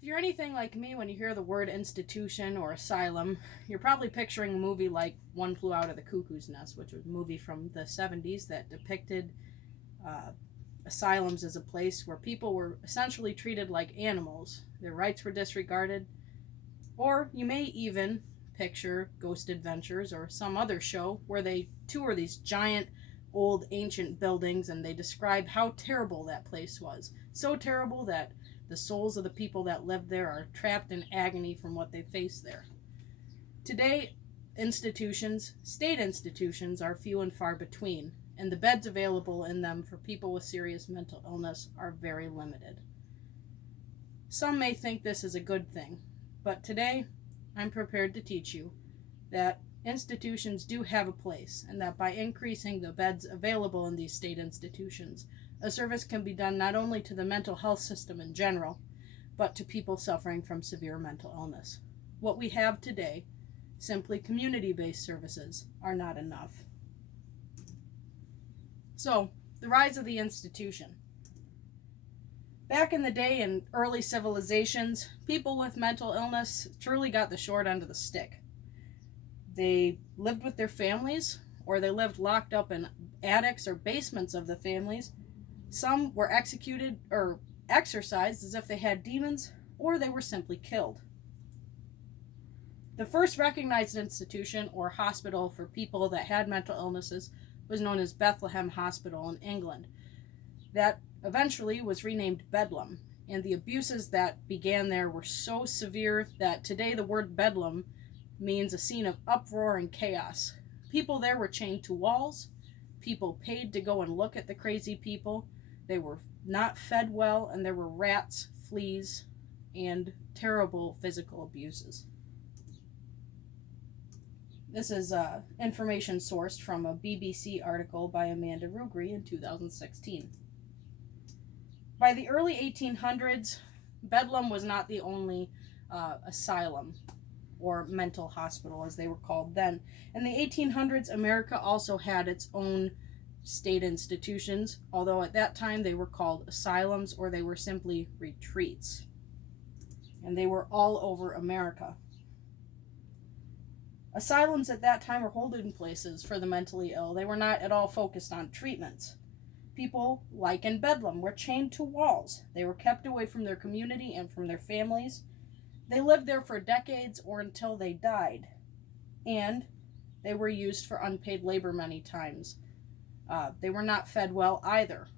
If you're anything like me, when you hear the word institution or asylum, you're probably picturing a movie like One Flew Out of the Cuckoo's Nest, which was a movie from the 70s that depicted uh, asylums as a place where people were essentially treated like animals. Their rights were disregarded. Or you may even picture Ghost Adventures or some other show where they tour these giant old ancient buildings and they describe how terrible that place was. So terrible that the souls of the people that lived there are trapped in agony from what they face there. Today, state institutions, are few and far between, and the beds available in them for people with serious mental illness are very limited. Some may think this is a good thing, but today I'm prepared to teach you that institutions do have a place, and that by increasing the beds available in these state institutions, a service can be done not only to the mental health system in general, but to people suffering from severe mental illness. What we have today, simply community-based services, are not enough. So, the rise of the institution. Back in the day in early civilizations, people with mental illness truly got the short end of the stick. They lived with their families, or they lived locked up in attics or basements of the families. Some were executed or exorcised as if they had demons, or they were simply killed. The first recognized institution or hospital for people that had mental illnesses was known as Bethlehem Hospital in England. That eventually was renamed Bedlam, and the abuses that began there were so severe that today the word Bedlam means a scene of uproar and chaos. People there were chained to walls. People paid to go and look at the crazy people. They were not fed well, and there were rats, fleas, and terrible physical abuses. This is information sourced from a BBC article by Amanda Rugri in 2016. By the early 1800s, Bedlam was not the only asylum or mental hospital, as they were called then. In the 1800s, America also had its own state institutions, although at that time they were called asylums or they were simply retreats. And they were all over America. Asylums at that time were holding places for the mentally ill. They were not at all focused on treatments. People, like in Bedlam, were chained to walls. They were kept away from their community and from their families. They lived there for decades or until they died. And they were used for unpaid labor many times. They were not fed well either.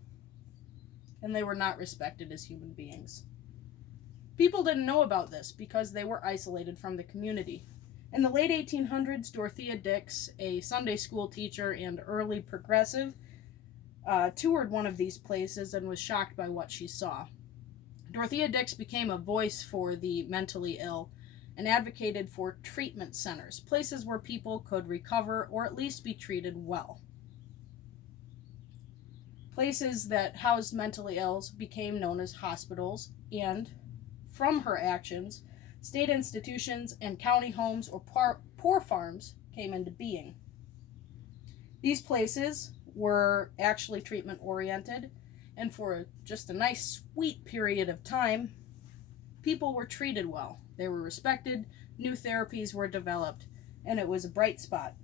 And they were not respected as human beings. People didn't know about this because they were isolated from the community. In the late 1800s, Dorothea Dix, a Sunday school teacher and early progressive, toured one of these places and was shocked by what she saw. Dorothea Dix became a voice for the mentally ill and advocated for treatment centers, places where people could recover or at least be treated well. Places that housed mentally ill became known as hospitals, and from her actions, state institutions and county homes or poor farms came into being. These places were actually treatment oriented, and for just a nice sweet period of time, people were treated well. They were respected, new therapies were developed, and it was a bright spot.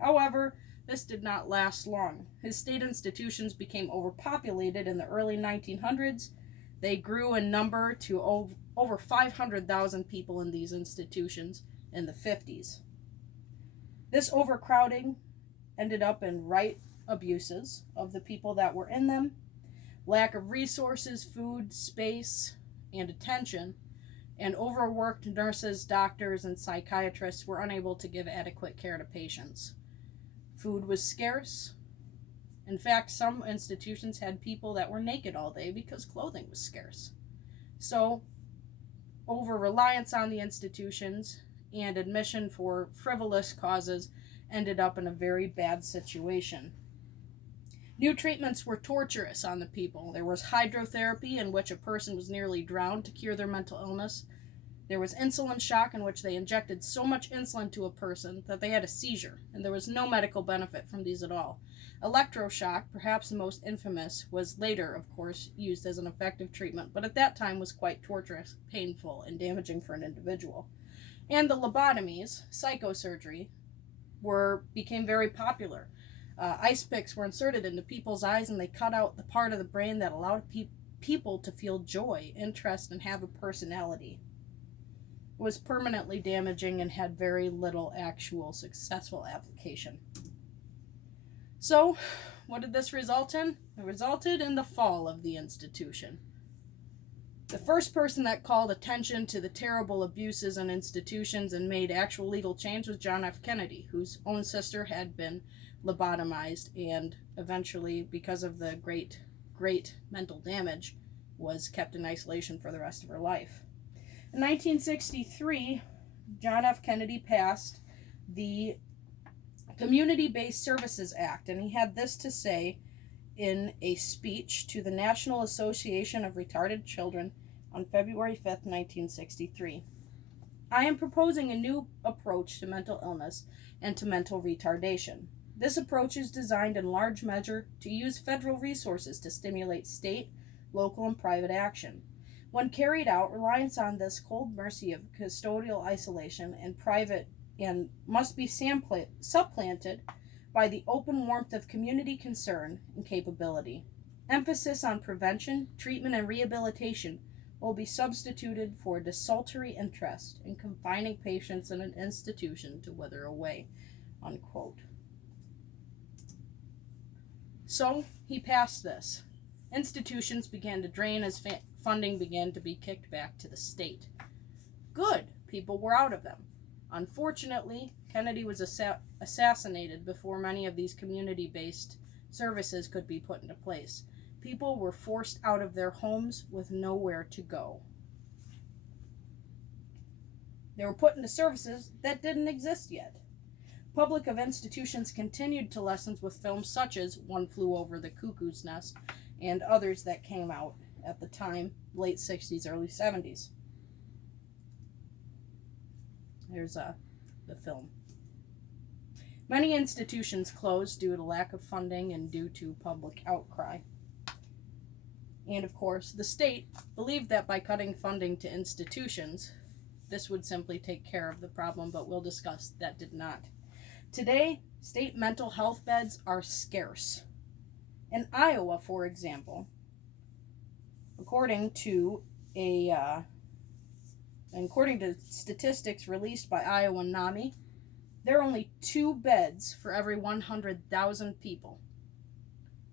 However, this did not last long. His state institutions became overpopulated in the early 1900s. They grew in number to over 500,000 people in these institutions in the 50s. This overcrowding ended up in right abuses of the people that were in them, lack of resources, food, space, and attention, and overworked nurses, doctors, and psychiatrists were unable to give adequate care to patients. Food was scarce. In fact, some institutions had people that were naked all day because clothing was scarce. So, over-reliance on the institutions and admission for frivolous causes ended up in a very bad situation. New treatments were torturous on the people. There was hydrotherapy, in which a person was nearly drowned to cure their mental illness. There was insulin shock, in which they injected so much insulin to a person that they had a seizure, and there was no medical benefit from these at all. Electroshock, perhaps the most infamous, was later, of course, used as an effective treatment, but at that time was quite torturous, painful, and damaging for an individual. And the lobotomies, psychosurgery, became very popular. Ice picks were inserted into people's eyes, and they cut out the part of the brain that allowed people to feel joy, interest, and have a personality. It was permanently damaging and had very little actual successful application. So, what did this result in? It resulted in the fall of the institution. The first person that called attention to the terrible abuses in institutions and made actual legal change was John F. Kennedy, whose own sister had been lobotomized and eventually, because of the great mental damage, was kept in isolation for the rest of her life. In 1963, John F. Kennedy passed the Community-Based Services Act, and he had this to say in a speech to the National Association of Retarded Children on February 5th, 1963. I am proposing a new approach to mental illness and to mental retardation. This approach is designed in large measure to use federal resources to stimulate state, local, and private action. When carried out, reliance on this cold mercy of custodial isolation and must be supplanted by the open warmth of community concern and capability. Emphasis on prevention, treatment, and rehabilitation will be substituted for desultory interest in confining patients in an institution to wither away, unquote. So he passed this. Institutions began to drain as funding began to be kicked back to the state. Good, people were out of them. Unfortunately, Kennedy was assassinated before many of these community-based services could be put into place. People were forced out of their homes with nowhere to go. They were put into services that didn't exist yet. Public of institutions continued to lessen with films such as One Flew Over the Cuckoo's Nest and others that came out at the time, late 60s, early 70s. There's the film. Many institutions closed due to lack of funding and due to public outcry. And of course, the state believed that by cutting funding to institutions, this would simply take care of the problem, but we'll discuss that did not. Today, state mental health beds are scarce. In Iowa, for example, according to statistics released by Iowa NAMI, there are only 2 beds for every 100,000 people.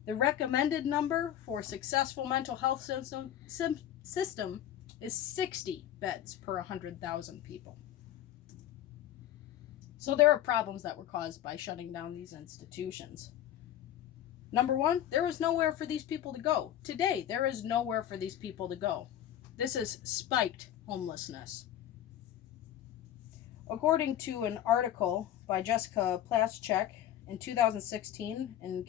The recommended number for a successful mental health system is 60 beds per 100,000 people. So there are problems that were caused by shutting down these institutions. Number 1, there was nowhere for these people to go. Today, there is nowhere for these people to go. This is spiked homelessness. According to an article by Jessica Plaschek in 2016 in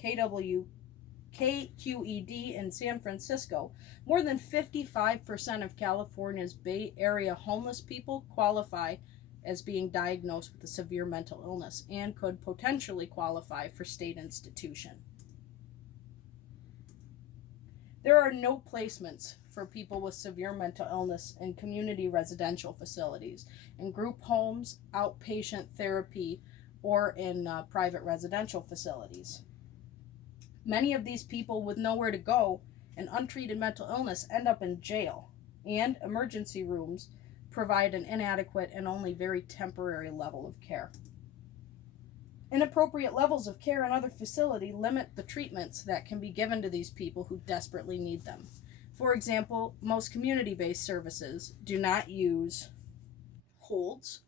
KQED in San Francisco, more than 55% of California's Bay Area homeless people qualify as being diagnosed with a severe mental illness and could potentially qualify for state institution. There are no placements for people with severe mental illness in community residential facilities, in group homes, outpatient therapy, or in private residential facilities. Many of these people with nowhere to go and untreated mental illness end up in jail, and emergency rooms provide an inadequate and only very temporary level of care. Inappropriate levels of care in other facilities limit the treatments that can be given to these people who desperately need them. For example, most community-based services do not use holds,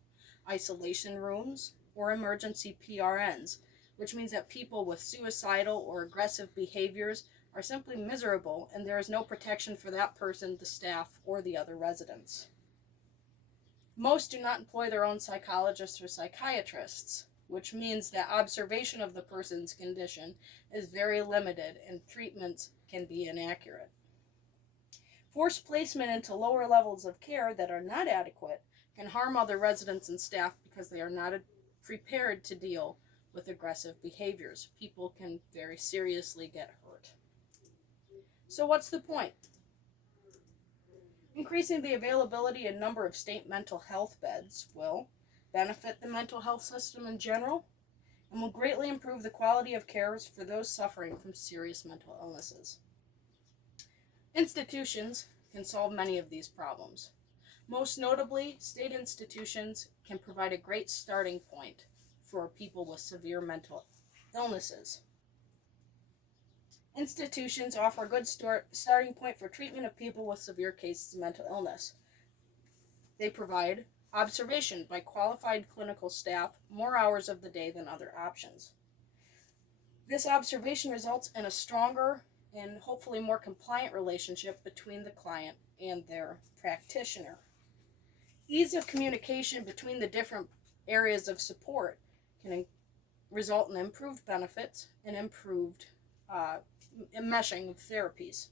isolation rooms, or emergency PRNs, which means that people with suicidal or aggressive behaviors are simply miserable and there is no protection for that person, the staff, or the other residents. Most do not employ their own psychologists or psychiatrists, which means that observation of the person's condition is very limited and treatments can be inaccurate. Forced placement into lower levels of care that are not adequate can harm other residents and staff because they are not prepared to deal with aggressive behaviors. People can very seriously get hurt. So what's the point? Increasing the availability and number of state mental health beds will benefit the mental health system in general and will greatly improve the quality of care for those suffering from serious mental illnesses. Institutions can solve many of these problems. Most notably, state institutions can provide a great starting point for people with severe mental illnesses. Institutions offer a good starting point for treatment of people with severe cases of mental illness. They provide observation by qualified clinical staff more hours of the day than other options. This observation results in a stronger and hopefully more compliant relationship between the client and their practitioner. Ease of communication between the different areas of support can result in improved benefits and improved enmeshing of therapies,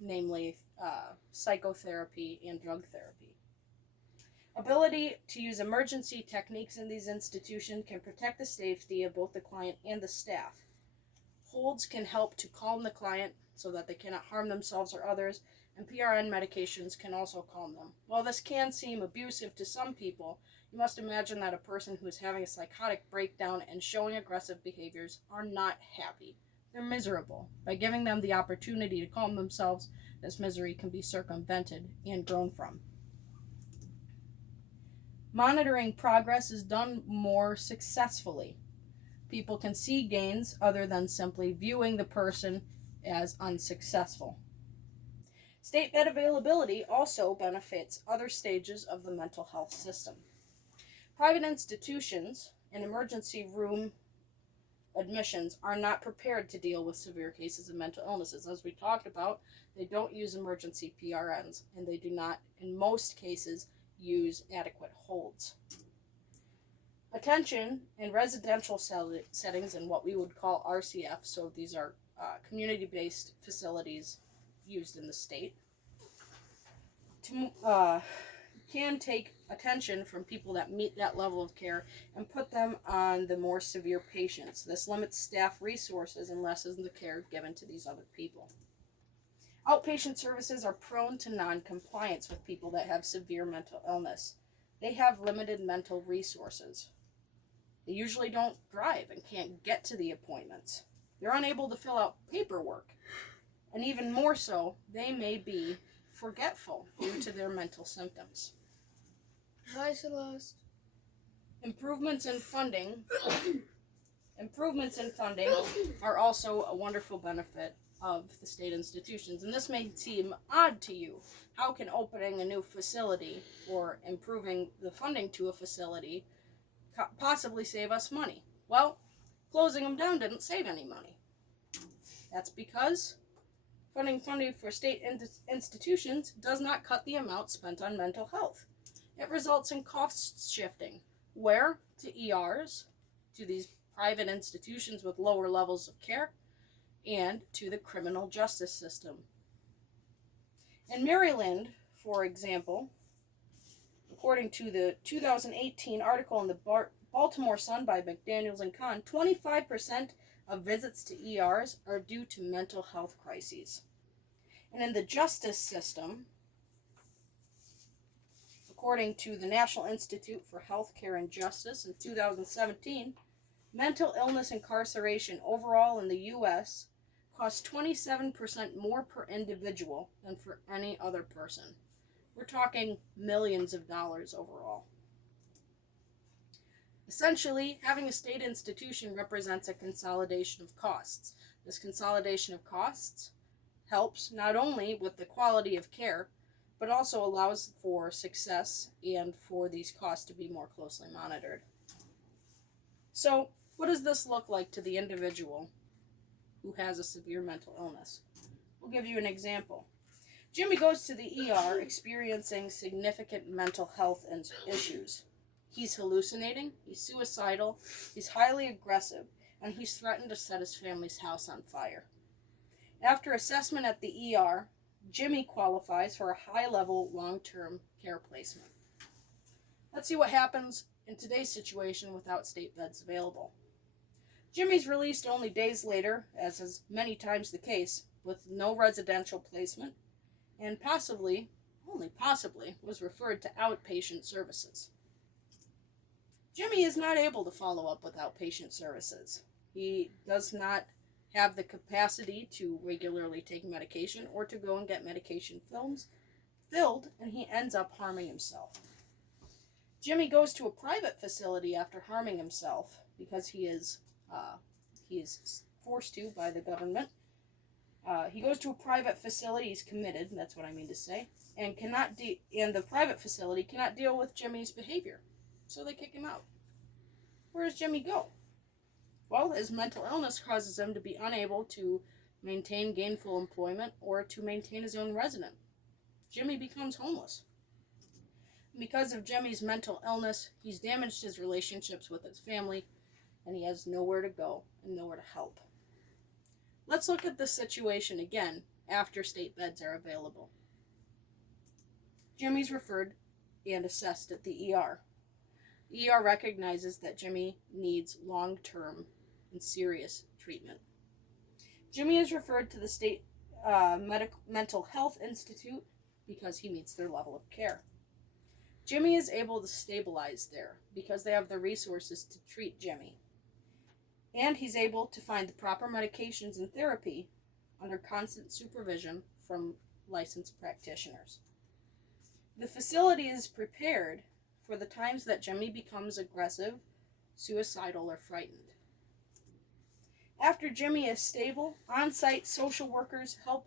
namely psychotherapy and drug therapy. Ability to use emergency techniques in these institutions can protect the safety of both the client and the staff. Holds can help to calm the client so that they cannot harm themselves or others, and PRN medications can also calm them. While this can seem abusive to some people, you must imagine that a person who is having a psychotic breakdown and showing aggressive behaviors are not happy. They're miserable. By giving them the opportunity to calm themselves, this misery can be circumvented and grown from. Monitoring progress is done more successfully. People can see gains other than simply viewing the person as unsuccessful. State bed availability also benefits other stages of the mental health system. Private institutions and emergency room admissions are not prepared to deal with severe cases of mental illnesses. As we talked about, they don't use emergency PRNs, and they do not, in most cases, use adequate holds. Attention in residential settings and what we would call RCF, so these are community-based facilities used in the state, can take attention from people that meet that level of care and put them on the more severe patients. This limits staff resources and lessens the care given to these other people. Outpatient services are prone to non-compliance with people that have severe mental illness. They have limited mental resources. They usually don't drive and can't get to the appointments. They're unable to fill out paperwork. And even more so, they may be forgetful due to their mental symptoms. Hi, Celeste. Improvements in funding are also a wonderful benefit of the state institutions. And this may seem odd to you. How can opening a new facility or improving the funding to a facility possibly save us money? Well, closing them down didn't save any money. That's because funding for state institutions does not cut the amount spent on mental health. It results in cost shifting. Where? To ERs, to these private institutions with lower levels of care, and to the criminal justice system. In Maryland, for example, according to the 2018 article in the Baltimore Sun by McDaniels and Kahn, 25% of visits to ERs are due to mental health crises. And in the justice system, according to the National Institute for Healthcare and Justice in 2017, mental illness incarceration overall in the U.S. costs 27% more per individual than for any other person. We're talking millions of dollars overall. Essentially, having a state institution represents a consolidation of costs. This consolidation of costs helps not only with the quality of care, but also allows for success and for these costs to be more closely monitored. So, what does this look like to the individual who has a severe mental illness? We'll give you an example. Jimmy goes to the ER experiencing significant mental health issues. He's hallucinating, he's suicidal, he's highly aggressive, and he's threatened to set his family's house on fire. After assessment at the ER, Jimmy qualifies for a high-level long-term care placement. Let's see what happens in today's situation without state beds available. Jimmy's released only days later, as is many times the case, with no residential placement, and only possibly, was referred to outpatient services. Jimmy is not able to follow up with outpatient services. He does not have the capacity to regularly take medication or to go and get medication filled, and he ends up harming himself. Jimmy goes to a private facility after harming himself because he is forced to by the government. He goes to a private facility. He's committed. That's what I mean to say. And the private facility cannot deal with Jimmy's behavior, so they kick him out. Where does Jimmy go? Well, his mental illness causes him to be unable to maintain gainful employment or to maintain his own residence. Jimmy becomes homeless. Because of Jimmy's mental illness, he's damaged his relationships with his family, and he has nowhere to go and nowhere to help. Let's look at the situation again after state beds are available. Jimmy's referred and assessed at the ER. The ER recognizes that Jimmy needs long-term and serious treatment. Jimmy is referred to the State Mental Health Institute because he meets their level of care. Jimmy is able to stabilize there because they have the resources to treat Jimmy. And he's able to find the proper medications and therapy under constant supervision from licensed practitioners. The facility is prepared for the times that Jimmy becomes aggressive, suicidal, or frightened. After Jimmy is stable, on-site social workers help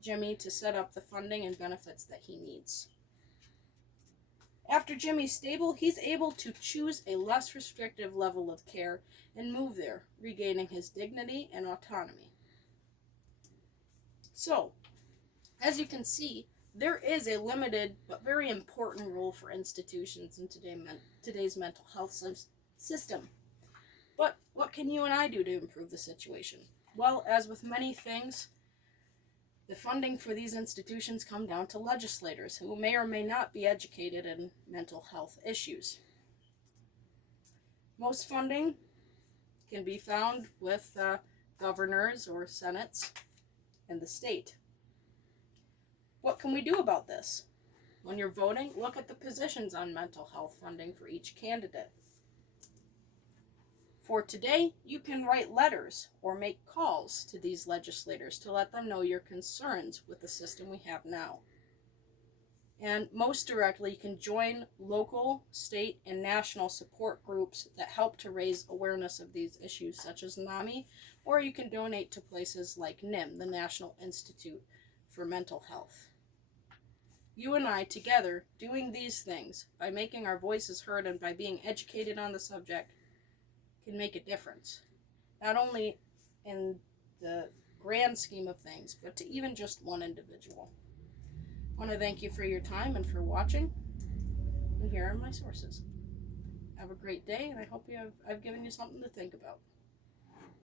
Jimmy to set up the funding and benefits that he needs. After Jimmy's stable, he's able to choose a less restrictive level of care and move there, regaining his dignity and autonomy. So, as you can see, there is a limited but very important role for institutions in today's mental health system. But what can you and I do to improve the situation? Well, as with many things, the funding for these institutions come down to legislators who may or may not be educated in mental health issues. Most funding can be found with governors or senates in the state. What can we do about this? When you're voting, look at the positions on mental health funding for each candidate. For today, you can write letters or make calls to these legislators to let them know your concerns with the system we have now. And most directly, you can join local, state, and national support groups that help to raise awareness of these issues, such as NAMI, or you can donate to places like NIM, the National Institute for Mental Health. You and I, together, doing these things, by making our voices heard and by being educated on the subject, can make a difference. Not only in the grand scheme of things, but to even just one individual. I want to thank you for your time and for watching. And here are my sources. Have a great day, and I hope I've given you something to think about.